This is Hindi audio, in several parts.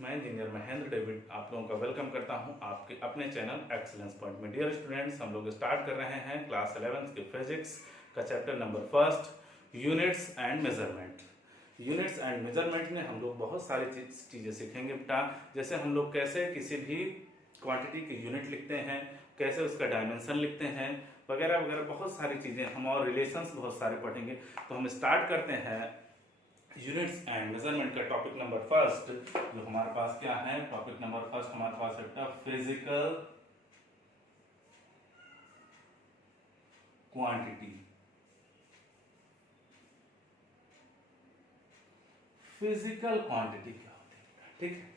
मैं इंजीनियर महेंद्र डेविड आप लोगों का वेलकम करता हूं आपके अपने चैनल एक्सीलेंस पॉइंट में। डियर स्टूडेंट्स, हम लोग स्टार्ट कर रहे हैं क्लास 11 के फिजिक्स का chapter number first, units and measurement. Units and measurement में हम लोग बहुत सारी चीज़ें सीखेंगे बेटा। जैसे हम लोग कैसे किसी भी क्वांटिटी की यूनिट लिखते हैं, कैसे उसका डायमेंशन लिखते हैं, वगैरह वगैरह बहुत सारी चीज़ें हम और रिलेशंस बहुत सारे पढ़ेंगे। तो हम स्टार्ट करते हैं यूनिट्स एंड मेजरमेंट का टॉपिक नंबर फर्स्ट। जो हमारे पास क्या है, टॉपिक नंबर फर्स्ट हमारे पास है फिजिकल क्वांटिटी। फिजिकल क्वांटिटी क्या होती है, ठीक है,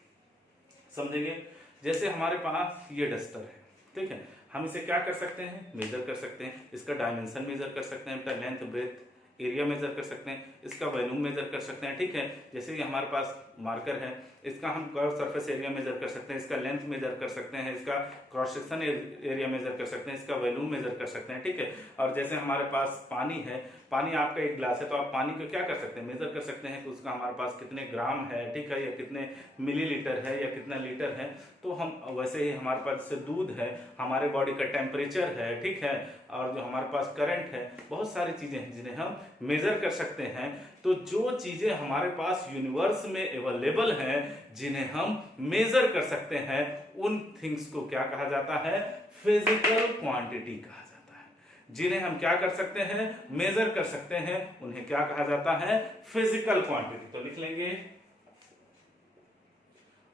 समझेंगे। जैसे हमारे पास ये डस्टर है, ठीक है, हम इसे क्या कर सकते हैं, मेजर कर सकते हैं। इसका डायमेंशन मेजर कर सकते हैं, लेंथ ब्रेथ एरिया मेजर कर सकते हैं, इसका वॉल्यूम मेजर कर सकते हैं, ठीक है। जैसे कि हमारे पास मार्कर है, इसका हम कर्व सरफेस एरिया मेजर कर सकते हैं, इसका लेंथ मेजर कर सकते हैं, इसका क्रॉस सेक्शन एरिया मेजर कर सकते हैं, इसका वॉल्यूम मेजर कर सकते हैं, ठीक है। और जैसे हमारे पास पानी है, पानी आपका एक ग्लास है, तो आप पानी को क्या कर सकते हैं, मेजर कर सकते हैं कि उसका हमारे पास कितने ग्राम है, ठीक है, या कितने मिलीलीटर है, या कितना लीटर है। तो हम वैसे ही हमारे पास जैसे दूध है, हमारे बॉडी का टेम्परेचर है, ठीक है, और जो हमारे पास करंट है, बहुत सारी चीजें हैं जिन्हें हम मेजर कर सकते हैं। तो जो चीजें हमारे पास यूनिवर्स में अवेलेबल हैं, जिन्हें हम मेजर कर सकते हैं, उन थिंग्स को क्या कहा जाता है, फिजिकल क्वांटिटी कहा जाता है। जिन्हें हम क्या कर सकते हैं, मेजर कर सकते हैं, उन्हें क्या कहा जाता है, फिजिकल क्वांटिटी। तो लिख लेंगे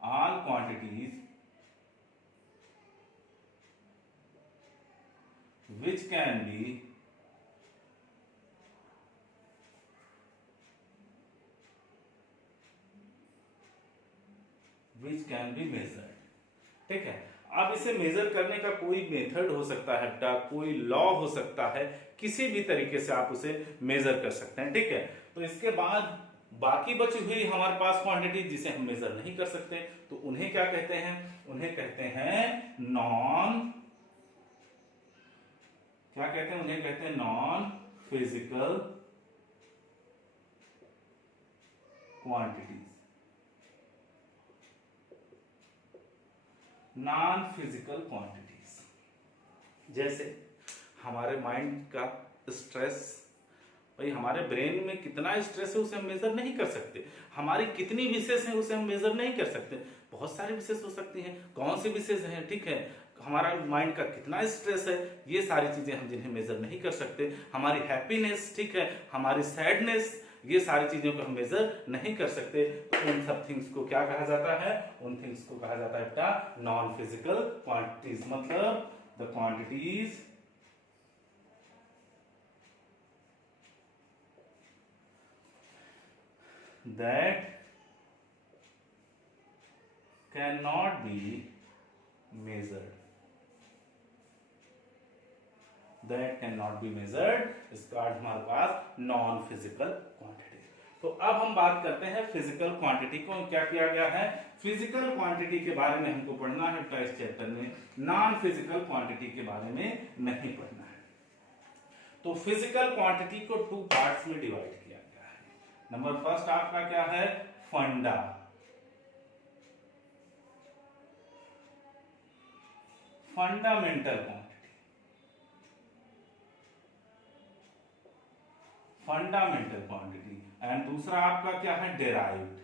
all quantities which can be measured, ठीक है। अब इसे मेजर करने का कोई मेथड हो सकता है बेटा, कोई लॉ हो सकता है, किसी भी तरीके से आप उसे मेजर कर सकते हैं, ठीक है। तो इसके बाद बाकी बची हुई हमारे पास क्वांटिटी जिसे हम मेजर नहीं कर सकते, तो उन्हें क्या कहते हैं, उन्हें कहते हैं नॉन, क्या कहते हैं, उन्हें कहते हैं non physical quantities. Non physical quantities जैसे हमारे माइंड का स्ट्रेस, भाई हमारे ब्रेन में कितना स्ट्रेस है उसे हम मेजर नहीं कर सकते, हमारी कितनी विशेष है उसे हम मेजर नहीं कर सकते। बहुत सारी विशेष हो सकती हैं, कौन सी विशेष है, ठीक है, हमारा माइंड का कितना स्ट्रेस है, ये सारी चीजें हम जिन्हें मेजर नहीं कर सकते। हमारी हैप्पीनेस, ठीक है, हमारी सैडनेस, ये सारी चीजों को हम मेजर नहीं कर सकते। तो उन सब थिंग्स को क्या कहा जाता है, उन थिंग्स को कहा जाता है बेटा नॉन फिजिकल क्वांटिटीज। मतलब the quantities that cannot be measured, that cannot be measured, इसका अर्थ हमारे पास नॉन फिजिकल क्वांटिटी। तो अब हम बात करते हैं फिजिकल क्वांटिटी को क्या किया गया है। फिजिकल क्वांटिटी के बारे में हमको पढ़ना है इस चैप्टर में, नॉन फिजिकल क्वांटिटी के बारे में नहीं पढ़ना है। तो फिजिकल क्वांटिटी को टू पार्ट्स में डिवाइड किया गया है। नंबर फर्स्ट आपका क्या है, फंडा, fundamental quantity, fundamental quantity, and दूसरा आपका क्या है, डेराइव्ड,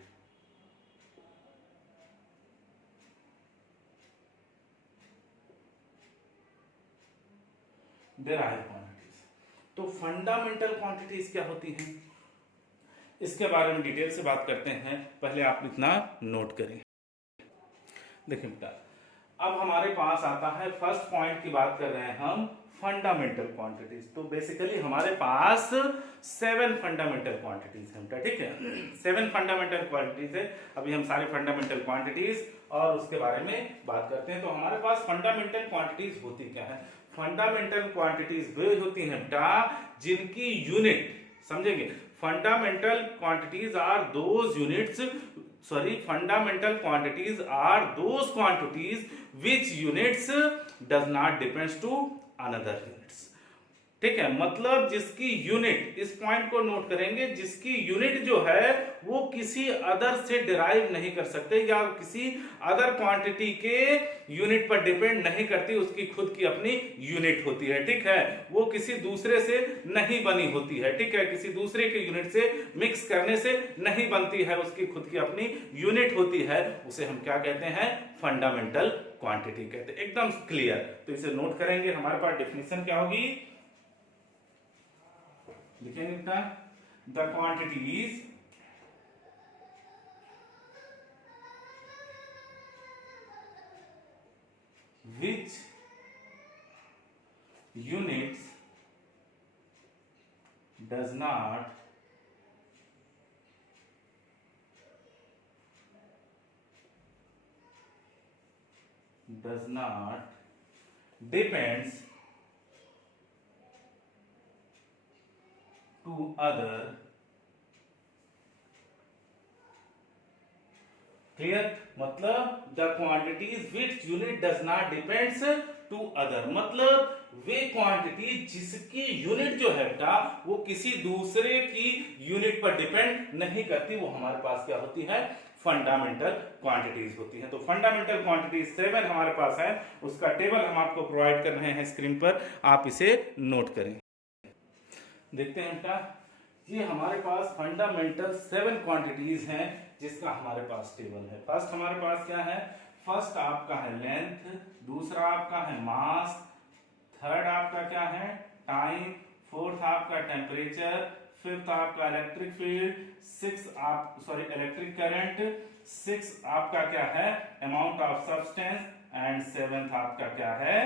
डेराइव्ड क्वांटिटीज। तो फंडामेंटल क्वांटिटीज क्या होती हैं, इसके बारे में डिटेल से बात करते हैं। पहले आप इतना नोट करें। देखिए बेटा, अब हमारे पास आता है फर्स्ट पॉइंट की बात कर रहे हैं हम, फंडामेंटल क्वांटिटीज। तो बेसिकली हमारे पास 7 फंडामेंटल क्वांटिटीज हैं, ठीक है, 7 फंडामेंटल क्वांटिटीज है। अभी हम सारे फंडामेंटल क्वांटिटीज और उसके बारे में बात करते हैं। तो हमारे पास फंडामेंटल क्वांटिटीज होती क्या है, फंडामेंटल क्वांटिटीज वे होती हैं बेटा जिनकी यूनिट, समझेंगे, fundamental quantities are those units, fundamental quantities are those quantities which units does not depends to another units। ठीक है, मतलब जिसकी यूनिट, इस पॉइंट को नोट करेंगे, जिसकी यूनिट जो है वो किसी अदर से डिराइव नहीं कर सकते या किसी अदर क्वांटिटी के यूनिट पर डिपेंड नहीं करती, उसकी खुद की अपनी यूनिट होती है। ठीक है, वो किसी दूसरे से नहीं बनी होती है। ठीक है, किसी दूसरे के यूनिट से मिक्स करने से नहीं बनती है, उसकी खुद की अपनी यूनिट होती है। उसे हम क्या कहते हैं? फंडामेंटल क्वांटिटी कहते हैं। एकदम क्लियर। तो इसे नोट करेंगे, हमारे पास डेफिनेशन क्या होगी, लिखेंगे क्या? The quantities which units does not depends to other. Clear? मतलब the quantities which unit does not depends to other, मतलब वे क्वांटिटी जिसकी यूनिट जो है बेटा वो किसी दूसरे की यूनिट पर डिपेंड नहीं करती, वो हमारे पास क्या होती है? फंडामेंटल क्वांटिटीज होती हैं। तो फंडामेंटल क्वांटिटीज 7 हमारे पास है, उसका टेबल हम आपको प्रोवाइड कर रहे हैं स्क्रीन पर, आप इसे नोट करें। देखते हैं बेटा, ये हमारे पास फंडामेंटल 7 क्वांटिटीज हैं जिसका हमारे पास टेबल है। फर्स्ट हमारे पास क्या है? फर्स्ट आपका है लेंथ, दूसरा आपका है मास, थर्ड आपका क्या है? टाइम, फोर्थ आपका टेम्परेचर, फिफ्थ आपका electric field, electric current, six आपका क्या है? Amount of substance, and seventh आपका क्या है?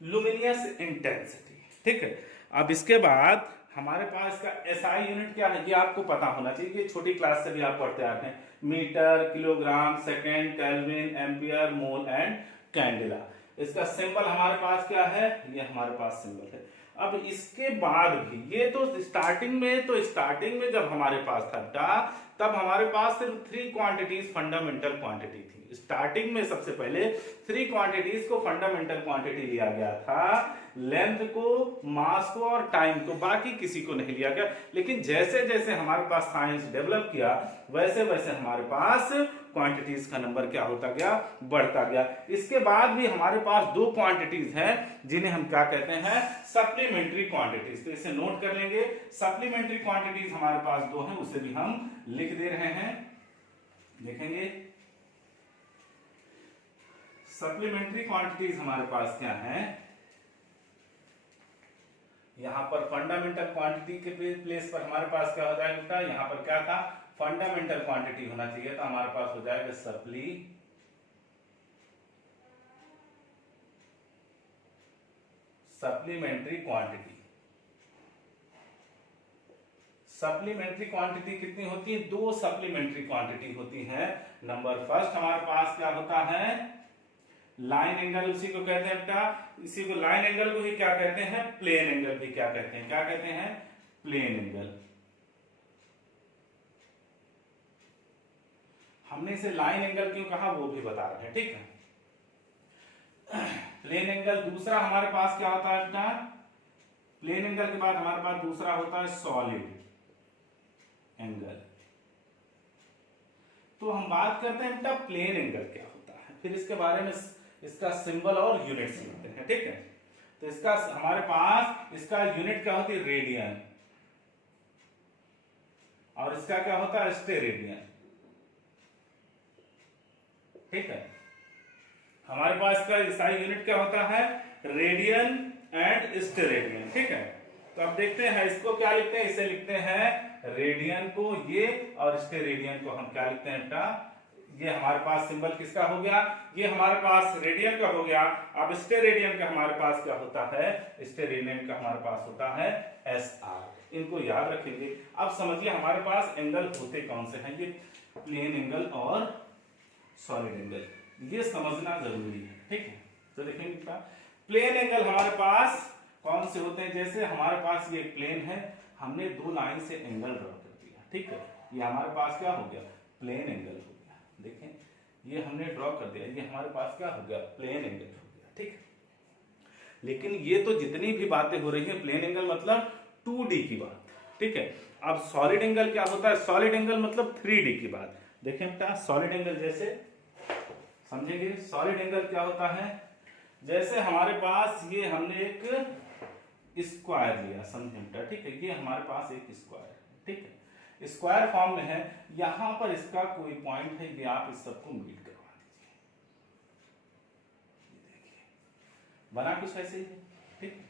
Luminous intensity. ठीक है, अब इसके बाद हमारे पास इसका एसआई यूनिट क्या है, ये आपको पता होना चाहिए, ये छोटी क्लास से भी आप पढ़ते आ रहे हैं। Metre, kilogram, second, kelvin, ampere, mole and candela. इसका सिंबल हमारे पास क्या है? ये हमारे पास सिंबल है। अब इसके बाद भी ये तो स्टार्टिंग में जब हमारे पास था तब हमारे पास सिर्फ 3 क्वांटिटीज फंडामेंटल क्वांटिटी थी। स्टार्टिंग में सबसे पहले 3 क्वांटिटीज को फंडामेंटल क्वांटिटी लिया गया था, लेंथ को, मास को और टाइम को, बाकी किसी को नहीं लिया गया। लेकिन जैसे जैसे हमारे पास साइंस डेवलप किया वैसे वैसे हमारे पास क्वांटिटीज का नंबर क्या होता गया? बढ़ता गया। इसके बाद भी हमारे पास 2 क्वांटिटीज हैं जिन्हें हम क्या कहते हैं? Supplementary quantities. तो इसे नोट कर लेंगे, सप्लीमेंट्री क्वांटिटीज हमारे पास 2 हैं, उसे भी हम लिख दे रहे हैं। देखेंगे सप्लीमेंट्री क्वांटिटीज हमारे पास क्या है? यहां पर फंडामेंटल क्वांटिटी के प्लेस पर हमारे पास क्या हो जाएगा? यहां पर क्या था? फंडामेंटल क्वांटिटी होना चाहिए, तो हमारे पास हो जाएगा सप्लीमेंट्री क्वांटिटी। सप्लीमेंट्री क्वांटिटी कितनी होती है? 2 सप्लीमेंट्री क्वांटिटी होती है। नंबर फर्स्ट हमारे पास क्या होता है? लाइन एंगल, उसी को कहते हैं बेटा, इसी को लाइन एंगल को ही क्या कहते हैं? प्लेन एंगल भी क्या कहते हैं? क्या कहते हैं? Plane angle. हमने इसे लाइन एंगल क्यों कहा वो भी बता रहे हैं। ठीक है, प्लेन एंगल। दूसरा हमारे पास क्या होता है बेटा? प्लेन एंगल के बाद हमारे पास दूसरा होता है सॉलिड एंगल। तो हम बात करते हैं बेटा प्लेन एंगल क्या होता है, फिर इसके बारे में इसका सिंबल और यूनिट समझते हैं। ठीक है, तो इसका हमारे पास इसका यूनिट क्या होती है? रेडियन, और इसका क्या होता है? स्टेरेडियन। ठीक है, हमारे पास इसका एसआई यूनिट क्या होता है? Radian and steradian. ठीक है, तो अब देखते हैं इसको क्या लिखते हैं। इसे लिखते हैं रेडियन को ये, और स्टेरेडियन को हम क्या लिखते हैं बेटा? ये हमारे पास सिंबल किसका हो गया? ये हमारे पास रेडियन का हो गया। अब स्टेरेडियन का हमारे पास क्या होता है? स्टेरेडियन का हमारे पास होता है SR। इनको याद रखेंगे। अब समझिए हमारे पास एंगल होते कौन से हैं? ये प्लेन एंगल और सॉलिड एंगल, ये समझना जरूरी है। ठीक है, तो देखेंगे प्लेन एंगल हमारे पास कौन से होते हैं? जैसे हमारे पास ये प्लेन है, हमने 2 लाइन से एंगल ड्रॉ कर दिया। ठीक है, ये हमारे पास क्या हो गया? प्लेन एंगल हो गया। देखें, ये हमने ड्रॉ कर दिया, ये हमारे पास क्या हो गया? प्लेन एंगल हो गया। ठीक है, लेकिन ये तो जितनी भी बातें हो रही है प्लेन एंगल मतलब 2D की बात, ठीक है। अब सॉलिड एंगल क्या होता है, सॉलिड एंगल मतलब 3D की बात। देखें बेटा सॉलिड एंगल जैसे समझेंगे, सॉलिड एंगल क्या होता है, जैसे हमारे पास ये हमने एक स्क्वायर लिया, समझे बेटा, ठीक है, ये हमारे पास एक स्क्वायर है, ठीक है, स्क्वायर फॉर्म में है, यहां पर इसका कोई पॉइंट है, ये आप इस सबको मीट करवा दीजिए, बना कुछ ऐसे ही, ठीक,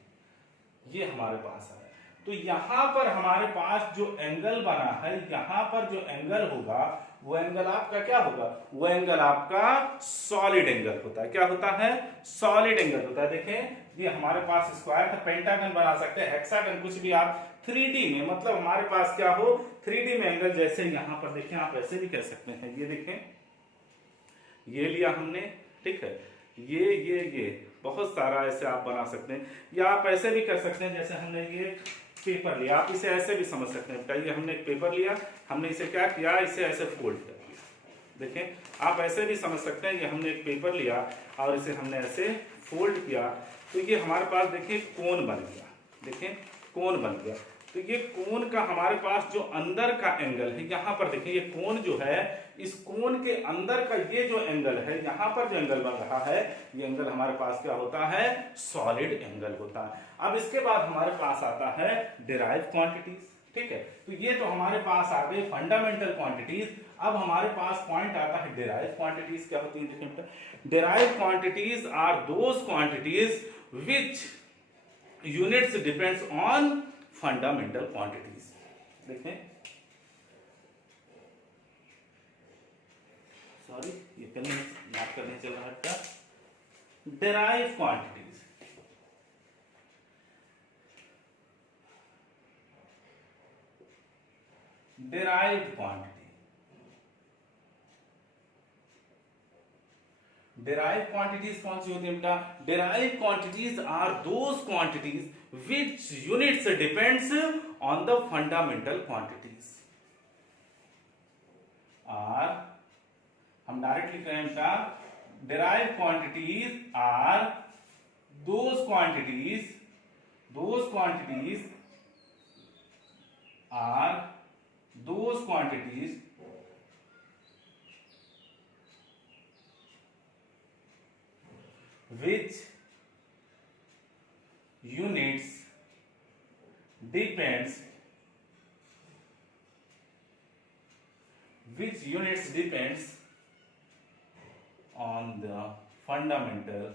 ये हमारे पास है। तो यहां पर हमारे पास जो एंगल बना है, यहां पर जो एंगल होगा वो एंगल आपका क्या होगा, वो एंगल आपका सॉलिड एंगल होता है। क्या होता है, सॉलिड एंगल होता है। देखें ये हमारे पास स्क्वायर था, पेंटागन बना सकते हैं, हेक्सागन, कुछ भी आप 3D में, मतलब हमारे पास क्या हो 3D में एंगल, जैसे यहां पर देखें आप ऐसे भी कह सकते हैं, ये देखें ये लिया हमने, ठीक है, ये बहुत सारा ऐसे आप बना सकते हैं, या आप ऐसे भी कर सकते हैं, जैसे हमने ये पेपर लिया, आप इसे ऐसे भी समझ सकते हैं। बताइए हमने एक पेपर लिया, हमने इसे क्या किया, इसे ऐसे फोल्ड कर दिया। देखें आप ऐसे भी समझ सकते हैं, ये हमने एक पेपर लिया और इसे हमने ऐसे फोल्ड किया, तो ये हमारे पास देखिए कोन बन गया, देखें कोन बन गया। तो ये कोन का हमारे पास जो अंदर का एंगल है, यहां पर देखिए ये कोन जो है, इस कोन के अंदर का ये जो एंगल है, यहां पर जो एंगल बन रहा है, ये एंगल हमारे पास क्या होता है, सॉलिड एंगल होता है। अब इसके बाद हमारे पास आता है डिराइव्ड क्वांटिटीज, ठीक है, तो ये तो हमारे पास आ गई फंडामेंटल क्वांटिटीज। अब हमारे पास पॉइंट आता है डिराइव्ड क्वांटिटीज। क्या होती है, derived quantities are those quantities which units depends on fundamental quantities. देखें सॉरी ये पेन याद करने चल रहा था, derive quantities, derived quantity, derived quantities कौन सी होती है बेटा, derived quantities are those quantities which units depends on the fundamental quantities, और हम डायरेक्ट लिख रहे हैं बेटा, derived quantities are those quantities are those quantities which units depends on the fundamental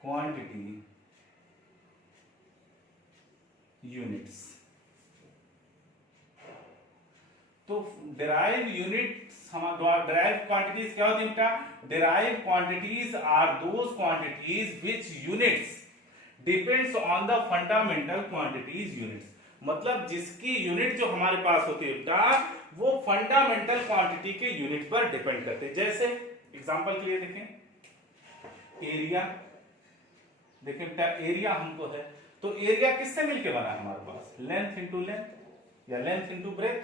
quantity units। तो डिराइव यूनिट्स, डिराइव क्वांटिटीज क्या होती है बेटा, derive quantities are those quantities which units depends on the fundamental quantities units, मतलब जिसकी यूनिट जो हमारे पास होती है बेटा वो फंडामेंटल क्वांटिटी के यूनिट पर डिपेंड करते हैं। जैसे एग्जांपल के लिए देखें एरिया, देखें बेटा एरिया हमको है, तो एरिया किससे मिलके बना है हमारे पास, लेंथ इंटू लेंथ या लेंथ इंटू ब्रेथ।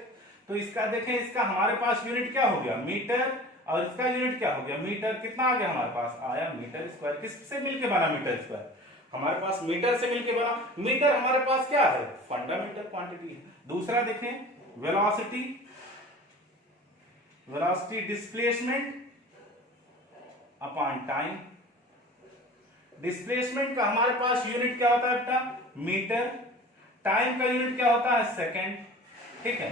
तो इसका देखें, इसका हमारे पास यूनिट क्या हो गया मीटर, और इसका यूनिट क्या हो गया मीटर। कितना आ गया हमारे पास, आया मीटर स्क्वायर। किससे मिलके बना मीटर स्क्वायर, हमारे पास मीटर से मिलके बना। मीटर हमारे पास क्या है, फंडामेंटल क्वांटिटी है। दूसरा देखें velocity, velocity displacement upon time. Displacement का हमारे पास यूनिट क्या होता है बेटा, मीटर। टाइम का यूनिट क्या होता है, सेकंड, ठीक है।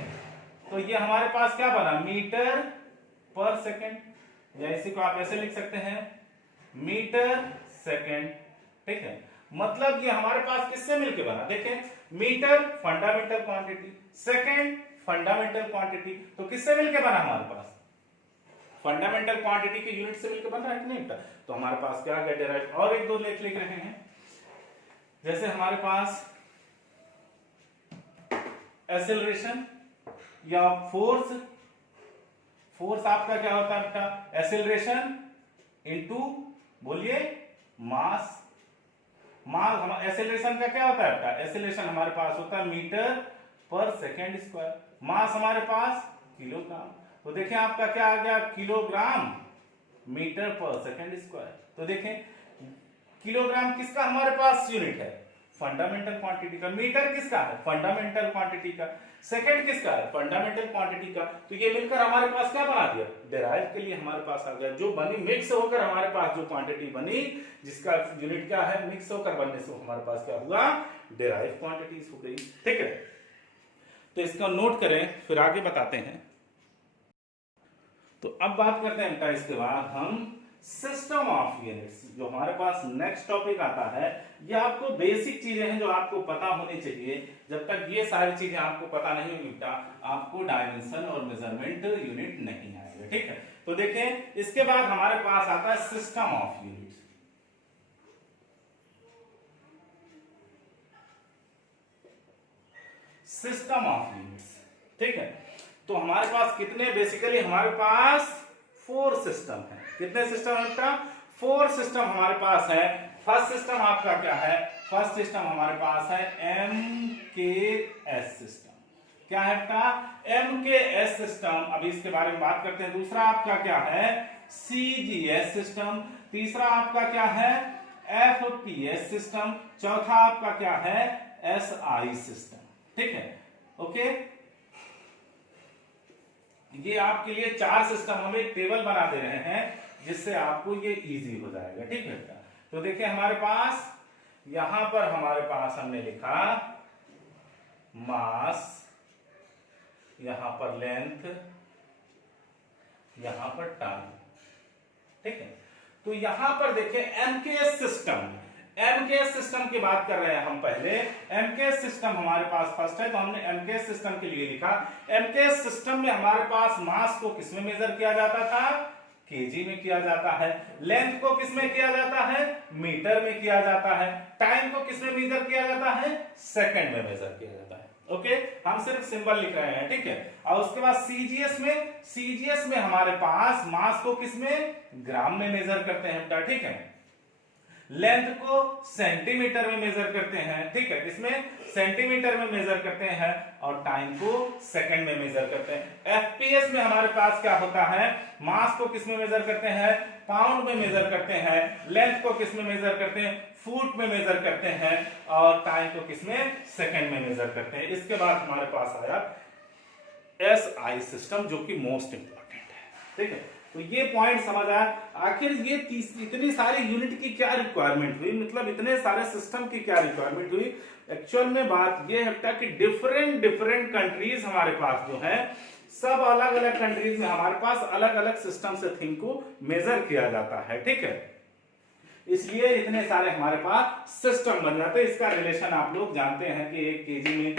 तो ये हमारे पास क्या बना, मीटर पर सेकंड, या इसी को आप ऐसे लिख सकते हैं मीटर सेकंड, ठीक है। मतलब ये हमारे पास किससे मिलके बना, देखें metre fundamental quantity, second fundamental quantity, तो किससे मिलके बना हमारे पास, फंडामेंटल क्वांटिटी के यूनिट से मिलकर बन रहा है कि नहीं। तो हमारे पास क्या गया डिराइव। और एक दो लिख रहे हैं, जैसे हमारे पास एक्सेलरेशन या फोर्स, फोर्स आपका क्या होता है बेटा, एक्सेलरेशन इनटू बोलिए मास। मास हम एक्सेलरेशन का क्या होता है बेटा, एक्सेलरेशन हमारे पास होता है मीटर पर सेकंड स्क्वायर। मास हमारे पास किलोग्राम। तो देखें आपका क्या आ गया, किलोग्राम मीटर पर सेकंड स्क्वायर। तो देखें किलोग्राम किसका हमारे पास यूनिट है, फंडामेंटल क्वांटिटी का। मीटर किसका है, फंडामेंटल क्वांटिटी का। सेकंड किसका है, फंडामेंटल क्वांटिटी का। तो ये मिलकर हमारे पास क्या बना दिया, डेराइव के लिए हमारे पास आ गया। जो बनी मिक्स होकर हमारे पास जो क्वांटिटी बनी, जिसका यूनिट क्या है, मिक्स होकर बनने से हमारे पास क्या हुआ, डेराइव क्वांटिटीज हो गई। ठीक है, तो इसका नोट करें, फिर आगे बताते हैं। तो अब बात करते हैं बेटा, इसके बाद हम सिस्टम ऑफ यूनिट्स, जो हमारे पास नेक्स्ट टॉपिक आता है। ये आपको बेसिक चीजें हैं जो आपको पता होनी चाहिए। जब तक ये सारी चीजें आपको पता नहीं होगी बेटा, आपको डायमेंशन और मेजरमेंट यूनिट नहीं आएगा। ठीक है, तो देखें इसके बाद हमारे पास आता है system of units. System of units, ठीक है। तो हमारे पास कितने, बेसिकली हमारे पास 4 सिस्टम है। कितने सिस्टम है बेटा, 4 सिस्टम हमारे पास है। फर्स्ट सिस्टम आपका क्या है, फर्स्ट सिस्टम हमारे पास है MKS सिस्टम। क्या है बेटा, MKS सिस्टम। अभी इसके बारे में बात करते हैं। दूसरा आपका क्या है, CGS सिस्टम। तीसरा आपका क्या है, FPS सिस्टम। चौथा आपका क्या है, SI सिस्टम। ठीक है, ओके। ये आपके लिए 4 सिस्टम, हम एक टेबल बना दे रहे हैं जिससे आपको ये इजी हो जाएगा। ठीक है, तो देखिए हमारे पास यहां पर हमारे पास हमने लिखा मास, यहां पर लेंथ, यहां पर टाइम। ठीक है, तो यहां पर देखिए MKS सिस्टम, MKS सिस्टम की बात कर रहे हैं हम। पहले MKS सिस्टम हमारे पास फर्स्ट है, तो हमने MKS सिस्टम के लिए लिखा। MKS सिस्टम में हमारे पास मास को किसमें मेजर किया जाता था, केजी में किया जाता है। लेंथ को किसमें किया जाता है, मीटर में किया जाता है। टाइम को किसमें मेजर किया जाता है, सेकंड में मेजर किया जाता है। ओके, हम सिर्फ सिंबल लिख रहे हैं। ठीक है, और उसके बाद CGS में हमारे पास मास को किसमें, ग्राम में मेजर करते हैं। ठीक है, लेंथ को सेंटीमीटर में मेजर करते हैं। ठीक है, इसमें सेंटीमीटर में मेजर करते हैं, और टाइम को सेकंड में मेजर करते हैं। FPS में हमारे पास क्या होता है, मास को किसमें मेजर करते हैं, पाउंड में मेजर करते हैं। लेंथ को किसमें मेजर करते हैं, फुट में मेजर करते हैं, और टाइम को किसमें, सेकंड में मेजर करते हैं। इसके बाद हमारे पास आया SI सिस्टम, जो कि मोस्ट इंपॉर्टेंट है। ठीक है, तो ये पॉइंट समझ आया। आखिर ये इतनी सारी यूनिट की क्या रिक्वायरमेंट हुई, मतलब इतने सारे सिस्टम की क्या रिक्वायरमेंट हुई। एक्चुअल में बात ये है कि डिफरेंट कंट्रीज हमारे पास जो है, सब अलग अलग कंट्रीज में हमारे पास अलग अलग सिस्टम से थिंग को मेजर किया जाता है। ठीक है, इसलिए इतने सारे हमारे पास सिस्टम बन जाते हैं। इसका रिलेशन आप लोग जानते हैं कि 1 केजी में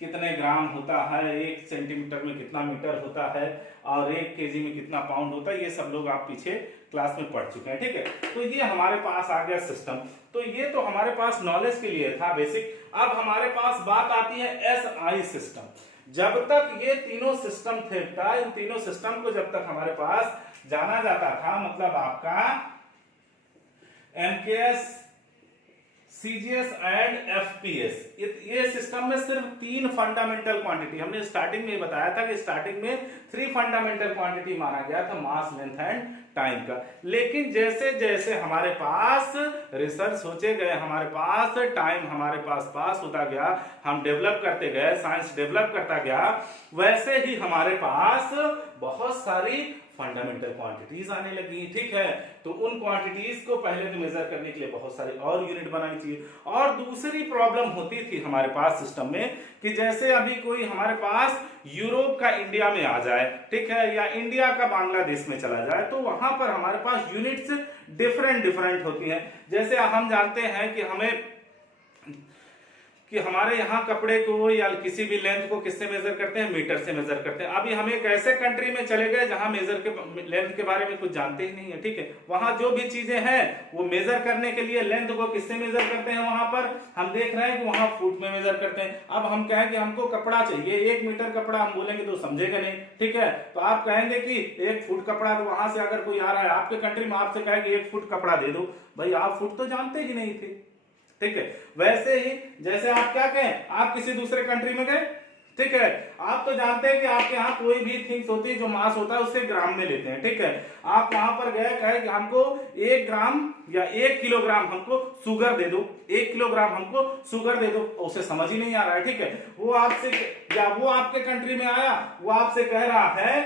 कितने ग्राम होता है, 1 सेंटीमीटर में कितना मीटर होता है, और 1 केजी में कितना पाउंड होता है। ये सब लोग आप पीछे क्लास में पढ़ चुके हैं। ठीक है, तो ये हमारे पास आ गया सिस्टम। तो ये तो हमारे पास नॉलेज के लिए था बेसिक। अब हमारे पास बात आती है SI सिस्टम। जब तक ये तीनों सिस्टम थे, इन तीनों सिस्टम को जब तक हमारे पास जाना जाता था, मतलब आपका MKS, CGS एंड FPS, ये सिस्टम में सिर्फ 3 फंडामेंटल क्वांटिटी, हमने स्टार्टिंग में बताया था कि स्टार्टिंग में 3 फंडामेंटल क्वांटिटी माना गया था, मास, लेंथ एंड टाइम का। लेकिन जैसे जैसे हमारे पास रिसर्च होते गए, हमारे पास टाइम हमारे पास होता गया, हम डेवलप करते गए, साइंस डेवलप करता गया, वैसे ही हमारे पास बहुत सारी फंडामेंटल क्वांटिटीज आने लगी। ठीक है, तो उन क्वांटिटीज को पहले तो मेजर करने के लिए बहुत सारी और यूनिट बनानी चाहिए। और दूसरी प्रॉब्लम होती थी हमारे पास सिस्टम में कि जैसे अभी कोई हमारे पास यूरोप का इंडिया में आ जाए, ठीक है, या इंडिया का बांग्लादेश में चला जाए, तो वहां पर हमारे पास यूनिट्स डिफरेंट होती हैं। जैसे हम जानते हैं कि हमारे यहाँ कपड़े को या किसी भी लेंथ को किससे मेजर करते हैं, मीटर से मेजर करते हैं। अभी हम एक ऐसे कंट्री में चले गए जहां मेजर के लेंथ के बारे में कुछ जानते ही नहीं है। ठीक है, वहां जो भी चीजें हैं वो मेजर करने के लिए लेंथ को किससे मेजर करते हैं, वहां पर हम देख रहे हैं कि वहां फुट में मेजर करते हैं। अब हम कहें कि हमको कपड़ा चाहिए 1 मीटर कपड़ा, हम बोलेंगे तो समझेगा नहीं। ठीक है, तो आप कहेंगे कि 1 फुट कपड़ा, तो वहां से अगर कोई आ रहा है आपके कंट्री में, आपसे कहे कि 1 फुट कपड़ा दे दो, भाई आप फुट तो जानते ही नहीं थे। ठीक है, वैसे ही जैसे आप क्या कहें, आप किसी दूसरे कंट्री में गए, ठीक है। आप तो जानते हैं कि आपके यहाँ कोई भी थिंग्स होती है जो मास होता है उससे ग्राम में लेते हैं, ठीक है। आप वहां पर गए, कहे कि हमको 1 ग्राम या 1 किलोग्राम हमको शुगर दे दो, 1 किलोग्राम हमको शुगर दे दो, उसे समझ ही नहीं आ रहा है, ठीक है। वो आपसे, या वो आपके कंट्री में आया, वो आपसे कह रहा है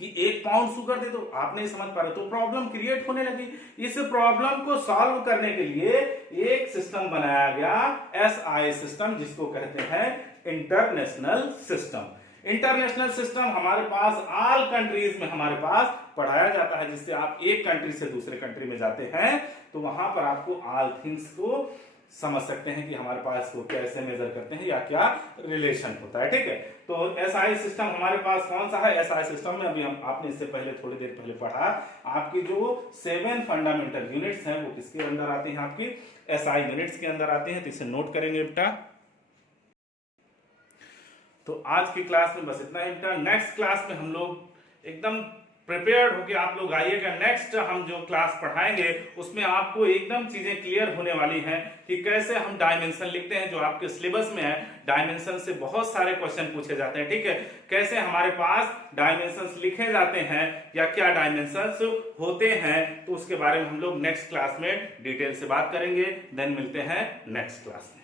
कि 1 पाउंड शुगर दे दो, आप नहीं समझ पा रहे, तो प्रॉब्लम क्रिएट होने लगी। इस प्रॉब्लम को सॉल्व करने के लिए एक सिस्टम बनाया गया, SI सिस्टम, जिसको कहते हैं इंटरनेशनल सिस्टम। इंटरनेशनल सिस्टम हमारे पास ऑल कंट्रीज में हमारे पास पढ़ाया जाता है, जिससे आप एक कंट्री से दूसरे कंट्री में जाते हैं तो वहां पर आपको ऑल थिंग्स को समझ सकते हैं कि हमारे पास को कैसे मेजर करते हैं या क्या रिलेशन होता है, ठीक है। तो SI सिस्टम हमारे पास कौन सा है? SI सिस्टम में अभी हम आपने इससे पहले थोड़ी देर पहले पढ़ा, आपकी जो 7 फंडामेंटल यूनिट्स हैं वो किसके अंदर आती हैं? आपकी SI यूनिट्स के अंदर आती हैं, तो इसे नोट करेंगे बेटा। तो आज की क्लास में बस इतना ही बेटा। नेक्स्ट क्लास में हम लोग एकदम प्रिपेयर्ड होके आप लोग आइएगा। नेक्स्ट हम जो क्लास पढ़ाएंगे उसमें आपको एकदम चीजें क्लियर होने वाली हैं कि कैसे हम डायमेंशन लिखते हैं, जो आपके सिलेबस में है। डायमेंशन से बहुत सारे क्वेश्चन पूछे जाते हैं, ठीक है। कैसे हमारे पास डायमेंशंस लिखे जाते हैं या क्या डायमेंशंस होते हैं, तो उसके बारे में हम लोग नेक्स्ट क्लास में डिटेल से बात करेंगे। देन मिलते हैं नेक्स्ट क्लास में।